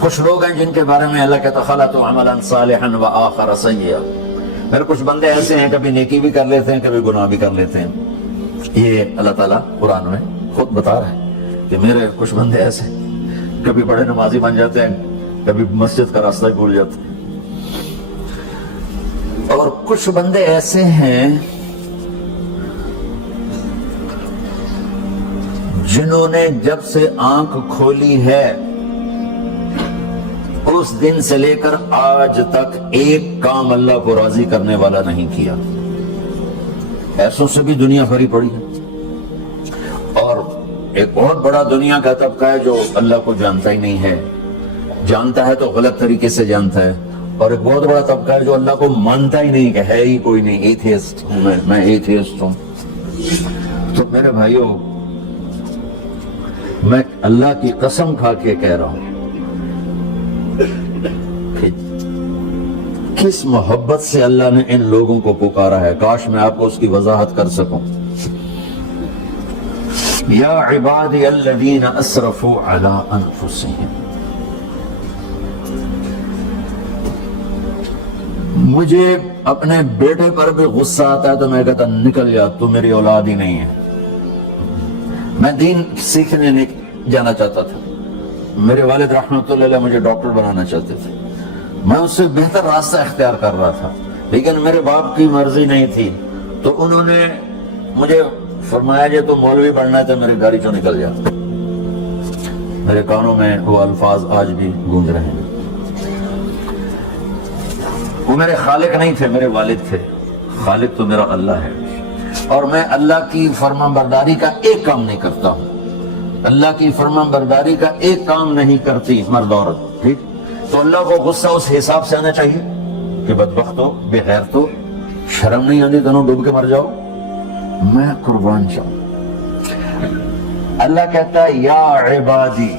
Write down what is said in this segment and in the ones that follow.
کچھ لوگ ہیں جن کے بارے میں اللہ کہتا خلط عملا صالحا وآخر سیئا، میرے کچھ بندے ایسے ہیں کبھی نیکی بھی کر لیتے ہیں کبھی گناہ بھی کر لیتے ہیں. یہ اللہ تعالیٰ قرآن میں خود بتا رہا ہے کہ میرے کچھ بندے ایسے کبھی بڑے نمازی بن جاتے ہیں کبھی مسجد کا راستہ بھول جاتے ہیں، اور کچھ بندے ایسے ہیں جنہوں نے جب سے آنکھ کھولی ہے اس دن سے لے کر آج تک ایک کام اللہ کو راضی کرنے والا نہیں کیا. ایسوں سے بھی دنیا بھری پڑی ہے. اور ایک بہت بڑا دنیا کا طبقہ ہے جو اللہ کو جانتا ہی نہیں ہے، جانتا ہے تو غلط طریقے سے جانتا ہے. اور ایک بہت بڑا طبقہ ہے جو اللہ کو مانتا ہی نہیں کہ ہے ہی کوئی نہیں، ایتھیسٹ ہوں میں ایتھیسٹ ہوں. تو میرے بھائیوں، میں اللہ کی قسم کھا کے کہہ رہا ہوں کہ کس محبت سے اللہ نے ان لوگوں کو پکارا ہے، کاش میں آپ کو اس کی وضاحت کر سکوں. یا عبادی الذین اسرفوا علی انفسہم، مجھے اپنے بیٹے پر بھی غصہ آتا ہے تو میں کہتا نکل جا، تو میری اولاد ہی نہیں ہے. میں دین سیکھنے نہیں جانا چاہتا تھا، میرے والد رحمۃ اللہ علیہ مجھے ڈاکٹر بنانا چاہتے تھے، میں اس سے بہتر راستہ اختیار کر رہا تھا، لیکن میرے باپ کی مرضی نہیں تھی. تو انہوں نے مجھے فرمایا جی تو مولوی بننا ہے تو میری گاڑی چوں نکل جا. میرے کانوں میں وہ الفاظ آج بھی گونج رہے ہیں. وہ میرے خالق نہیں تھے، میرے والد تھے. خالق تو میرا اللہ ہے، اور میں اللہ کی فرمان برداری کا ایک کام نہیں کرتا ہوں. اللہ کی فرمان برداری کا ایک کام نہیں کرتی مرد عورت، ٹھیک؟ تو اللہ کو غصہ اس حساب سے آنا چاہیے کہ بدبخت ہو، بے غیرت ہو، شرم نہیں آتی دونوں ڈوب کے مر جاؤ. میں قربان جاؤں. اللہ کہتا ہے یا عبادی،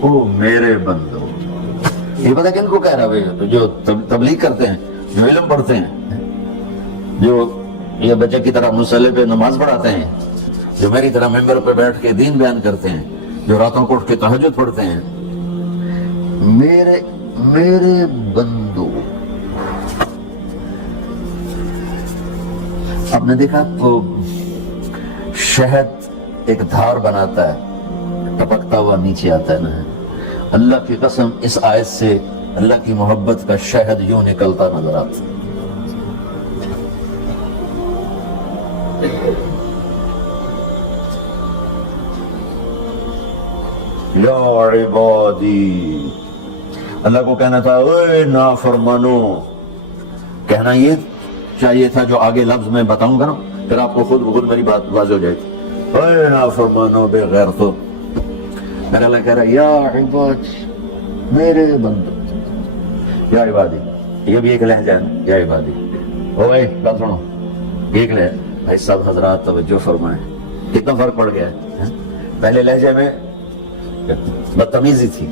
او میرے بندو. یہ پتہ کن کو کہہ رہا ہے؟ جو تبلیغ کرتے ہیں، جو علم پڑھتے ہیں، جو یہ بچے کی طرح مصلی پہ نماز پڑھاتے ہیں، جو میری طرح ممبر پہ بیٹھ کے دین بیان کرتے ہیں، جو راتوں کو اٹھ کے تہجد پڑھتے ہیں. میرے بندو. آپ نے دیکھا تو شہد ایک دھار بناتا ہے، ٹپکتا ہوا نیچے آتا ہے نا. اللہ کی قسم اس آیت سے اللہ کی محبت کا شہد یوں نکلتا نظر آتا ہے. یا عبادی، اللہ کو کہنا تھا اے نافرمانو. کہنا یہ چاہیے تھا جو آگے لفظ میں بتاؤں گا نا، پھر آپ کو خود بخود میری بات واضح ہو جائے گی. اے نافرمانو بے غیرتو. میرا اللہ کہہ رہا ہے یا عبادی، میرے بندو. یا عبادی یہ بھی ایک لہجہ ہے، یا عبادی. او بھائی بات سنو، ایک لہجہ. بھائی سب حضرات توجہ فرمائیں، کتنا فرق پڑ گیا ہے. پہلے لہجے میں بدتمیزی تھی،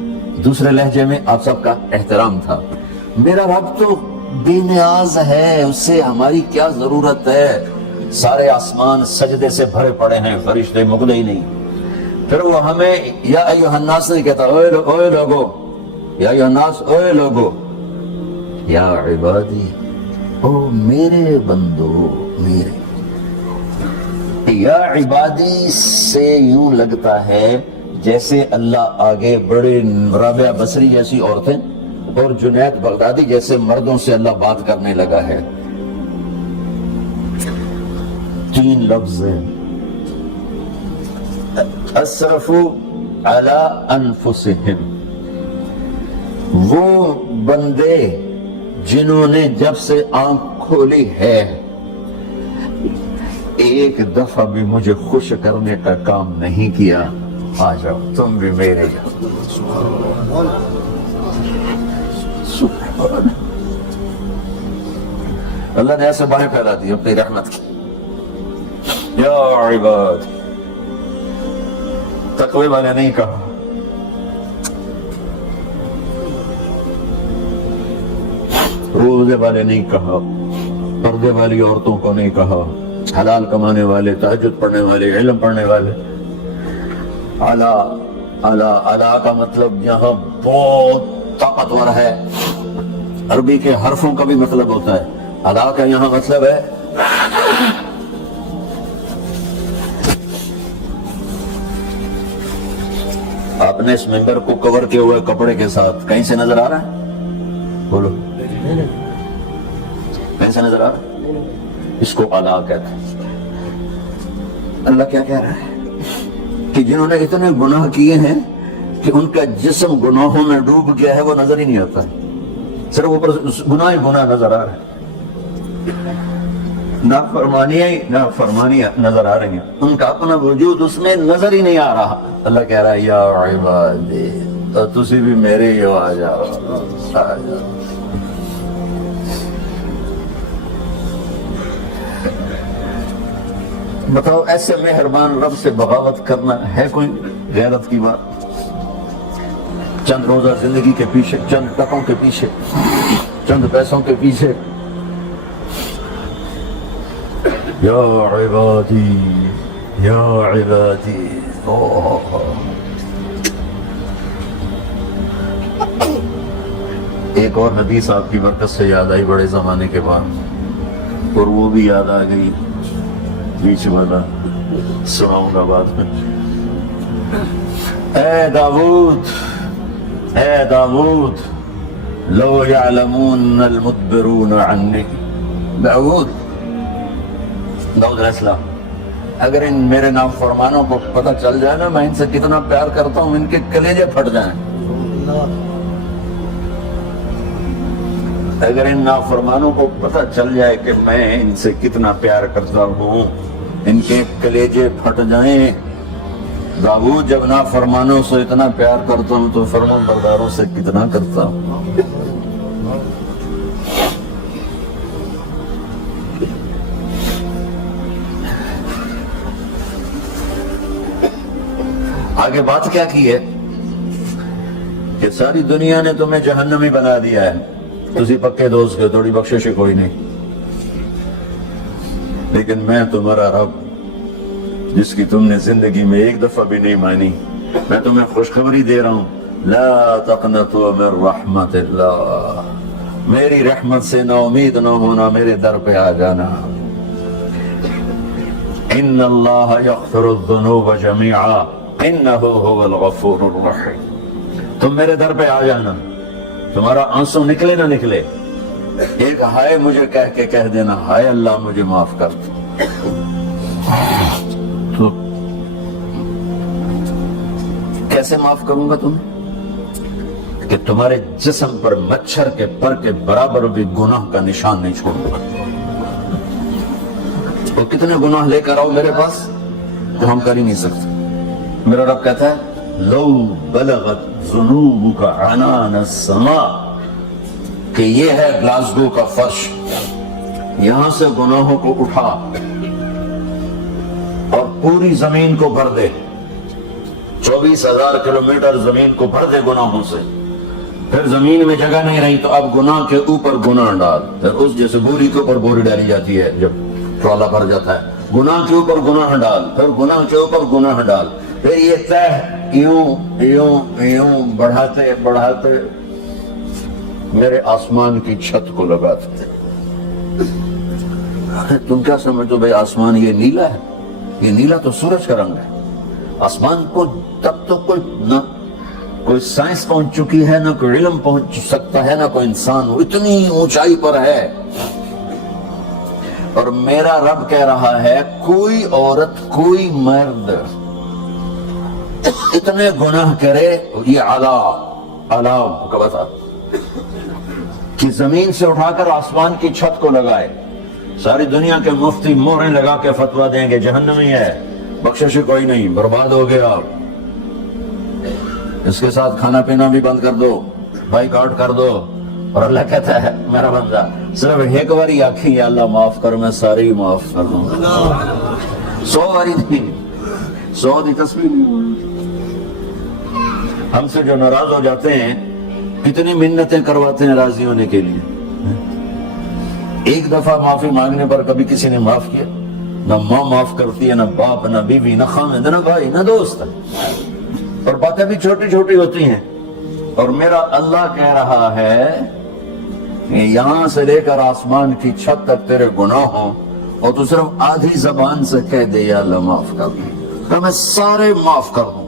دوسرے لہجے میں آپ سب کا احترام تھا. میرا رب تو بے نیاز ہے، اس سے ہماری کیا ضرورت ہے. سارے آسمان سجدے سے بھرے پڑے ہیں، فرشتے مغلے ہی نہیں. پھر وہ ہمیں یا ایھا الناس نہیں کہتا، اوے لوگو، یا ایھا الناس، اوے لوگو. یا عبادی، او میرے بندو، میرے. یا عبادی سے یوں لگتا ہے جیسے اللہ آگے بڑے رابعہ بصری جیسی عورتیں اور جنید بغدادی جیسے مردوں سے اللہ بات کرنے لگا ہے. 3 لفظ ہیں، اسرفوا علی انفسہم. وہ بندے جنہوں نے جب سے آنکھ کھولی ہے ایک دفعہ بھی مجھے خوش کرنے کا کام نہیں کیا. آ جاؤ تم بھی میرے جاؤ. اللہ نے ایسے باہیں پھیلا دی اپنی رحمت کی. یا عباد، تقوی والے نہیں کہا، روزے والے نہیں کہا، پردے والی عورتوں کو نہیں کہا، حلال کمانے والے، تہجد پڑھنے والے، علم پڑھنے والے. اعلیٰ الا، الا کا مطلب یہاں بہت طاقتور ہے، عربی کے حرفوں کا بھی مطلب ہوتا ہے، الا کا یہاں مطلب ہے آپ نے اس ممبر کو کور کیے ہوئے کپڑے کے ساتھ کہیں سے نظر آ رہا ہے؟ بولو، کہیں سے نظر آ رہا ہے؟ اس کو الا کہتے ہیں۔ اللہ کیا کہہ رہا ہے کہ جنہوں نے اتنے گناہ کیے ہیں کہ ان کا جسم گناہوں میں ڈوب گیا ہے، وہ نظر ہی نہیں آتا، صرف اوپر گناہ ہی گناہ نظر آ رہا ہے، نافرمانیاں نظر آ رہی ہیں، ان کا اپنا وجود اس میں نظر ہی نہیں آ رہا۔ اللہ کہہ رہا ہے یا عبادی، تو تسی بھی میرے ہی آ جاؤ، آ جاؤ۔ بتاؤ ایسے مہربان رب سے بغاوت کرنا ہے کوئی غیرت کی بات؟ چند روزہ زندگی کے پیچھے، چند ٹکوں کے پیچھے، چند پیسوں کے پیچھے، یا عبادی یا عبادی۔ ایک اور حدیث آپ کی برکت سے یاد آئی بڑے زمانے کے بعد، اور وہ بھی یاد آ گئی، بیچ والا سناؤں گا بعد میں۔ اے داؤد، اے داؤد، لو یعلمون المدبرون عنی، داؤد علیہ السلام، اگر ان میرے نافرمانوں کو پتہ چل جائے نا میں ان سے کتنا پیار کرتا ہوں، ان کے کلیجے پھٹ جائیں۔ اگر ان نافرمانوں کو پتہ چل جائے کہ میں ان سے کتنا پیار کرتا ہوں، ان کے کلیجے پھٹ جائیں۔ داؤد جب نافرمانوں سے اتنا پیار کرتا ہوں تو فرمان برداروں سے کتنا کرتا ہوں۔ آگے بات کیا کی ہے کہ ساری دنیا نے تمہیں جہنمی بنا دیا ہے، تسی پکے دوست کے، تھوڑی بخشش کوئی نہیں، لیکن میں تمہارا رب جس کی تم نے زندگی میں ایک دفعہ بھی نہیں مانی، میں تمہیں خوشخبری دے رہا ہوں، لا تقنطوا من رحمت اللہ، میری رحمت سے نا امید نہ ہونا، میرے در پہ آ جانا۔ ان اللہ یغفر الذنوب جميعا انہ هو الغفور الرحیم، تم میرے در پہ آ جانا، تمہارا آنسو نکلے نہ نکلے، ایک ہائے مجھے کہہ کے کہہ دینا، ہائے اللہ مجھے معاف کر دو، تو کیسے معاف کروں گا تمہیں؟ کہ تمہارے جسم پر مچھر کے پر کے برابر بھی گناہ کا نشان نہیں چھوڑوں گا۔ تو کتنے گناہ لے کر آؤ میرے پاس تو ہم کر ہی نہیں سکتے۔ میرا رب کہتا ہے لو بلغت ذنوبک عنان السماء، کہ یہ ہے گلاسگو کا فرش، یہاں سے گناہوں کو اٹھا اور پوری زمین کو بھر دے، 24,000 کلومیٹر زمین کو بھر دے گناہوں سے، پھر زمین میں جگہ نہیں رہی تو اب گناہ کے اوپر گناہ ڈال، پھر اس جیسے بوری کے اوپر بوری ڈالی جاتی ہے جب ٹرالا بھر جاتا ہے، گناہ کے اوپر گناہ ڈال، پھر گناہ کے اوپر گناہ ڈال، پھر یہ تہ یوں یوں یوں بڑھاتے بڑھاتے میرے آسمان کی چھت کو لگاتے۔ تم کیا سمجھو بھائی آسمان یہ نیلا ہے؟ یہ نیلا تو سورج کا رنگ ہے۔ آسمان کو تب تو کوئی سائنس پہنچ چکی ہے، نہ کوئی علم پہنچ سکتا ہے، نہ کوئی انسان، وہ اتنی اونچائی پر ہے۔ اور میرا رب کہہ رہا ہے کوئی عورت کوئی مرد اتنے گناہ کرے، یہ عذاب کا بتا کہ زمین سے اٹھا کر آسمان کی چھت کو لگائے، ساری دنیا کے مفتی مہریں لگا کے فتویٰ دیں گے جہنمی ہے، بخشش کوئی نہیں، برباد ہو گیا، اس کے ساتھ کھانا پینا بھی بند کر دو، بائیک آؤٹ کر دو۔ اور اللہ کہتا ہے میرا بندہ صرف ایک باری آنکھیں یا اللہ معاف کر، میں سارے ہی معاف کر دوں گا، 100 باری نہیں، 100 دی تصویر نہیں۔ ہم سے جو ناراض ہو جاتے ہیں کتنی منتیں کرواتے ہیں راضی ہونے کے لیے، ایک دفعہ معافی مانگنے پر کبھی کسی نے معاف کیا؟ نہ ماں معاف کرتی ہے، نہ باپ، نہ بیوی، نہ خامد، نہ بھائی، نہ دوست۔ اور باتیں بھی چھوٹی چھوٹی ہوتی ہیں، اور میرا اللہ کہہ رہا ہے کہ یہاں سے لے کر آسمان کی چھت تک تیرے گناہ ہوں، اور تو صرف آدھی زبان سے کہہ دے یا اللہ معاف کر دے، تو میں سارے معاف کر دوں۔